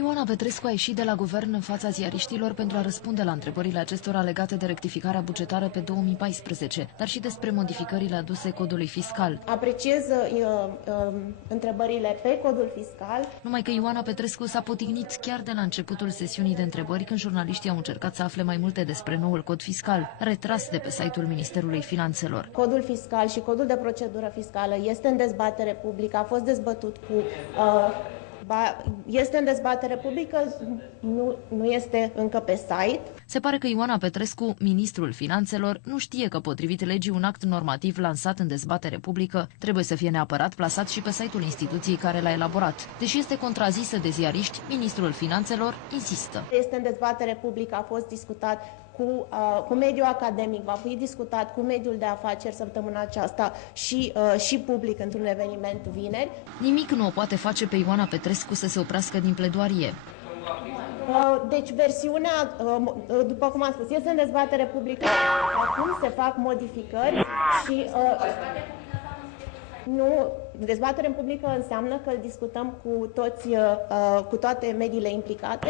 Ioana Petrescu a ieșit de la guvern în fața ziariștilor pentru a răspunde la întrebările acestora legate de rectificarea bugetară pe 2014, dar și despre modificările aduse codului fiscal. Apreciez întrebările pe codul fiscal. Numai că Ioana Petrescu s-a potignit chiar de la începutul sesiunii de întrebări, când jurnaliștii au încercat să afle mai multe despre noul cod fiscal, retras de pe site-ul Ministerului Finanțelor. Codul fiscal și codul de procedură fiscală este în dezbatere publică, a fost dezbătut este în dezbatere publică, nu este încă pe site. Se pare că Ioana Petrescu, ministrul Finanțelor, nu știe că, potrivit legii, un act normativ lansat în dezbatere publică trebuie să fie neapărat plasat și pe site-ul instituției care l-a elaborat. Deși este contrazisă de ziariști, ministrul Finanțelor insistă. Este în dezbatere publică, a fost discutat cu mediul academic, va fi discutat cu mediul de afaceri săptămâna aceasta și public într-un eveniment vineri. Nimic nu o poate face pe Ioana Petrescu să se oprească din pledoarie. Deci versiunea, după cum am spus, este în dezbatere publică, acum se fac modificări și dezbatere în publică înseamnă că discutăm cu toate mediile implicate.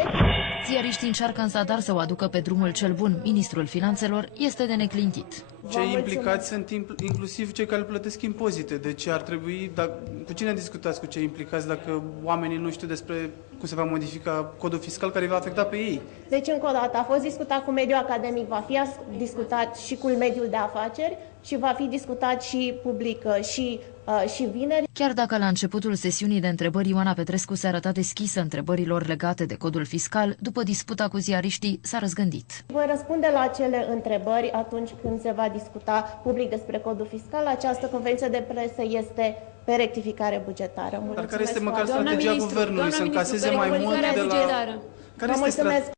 Ziariștii încearcă în zadar să o aducă pe drumul cel bun. Ministrul Finanțelor este de neclintit. Cei implicați sunt inclusiv cei care plătesc impozite. Deci ar trebui, cu cine discutați cu cei implicați dacă oamenii nu știu despre cum se va modifica codul fiscal care îi va afecta pe ei? Deci, încă o dată, a fost discutat cu mediul academic, va fi discutat și cu mediul de afaceri și va fi discutat și public și vineri. Chiar dacă la începutul sesiunii de întrebări Ioana Petrescu se arăta deschisă întrebărilor legate de codul fiscal, după disputa cu ziariștii s-a răzgândit. Voi răspunde la acele întrebări atunci când se va discuta public despre codul fiscal. Această conferință de presă este pe rectificare bugetară. Dar care este măcar strategia guvernului? Să încaseze mai mult de la... Vă mulțumesc.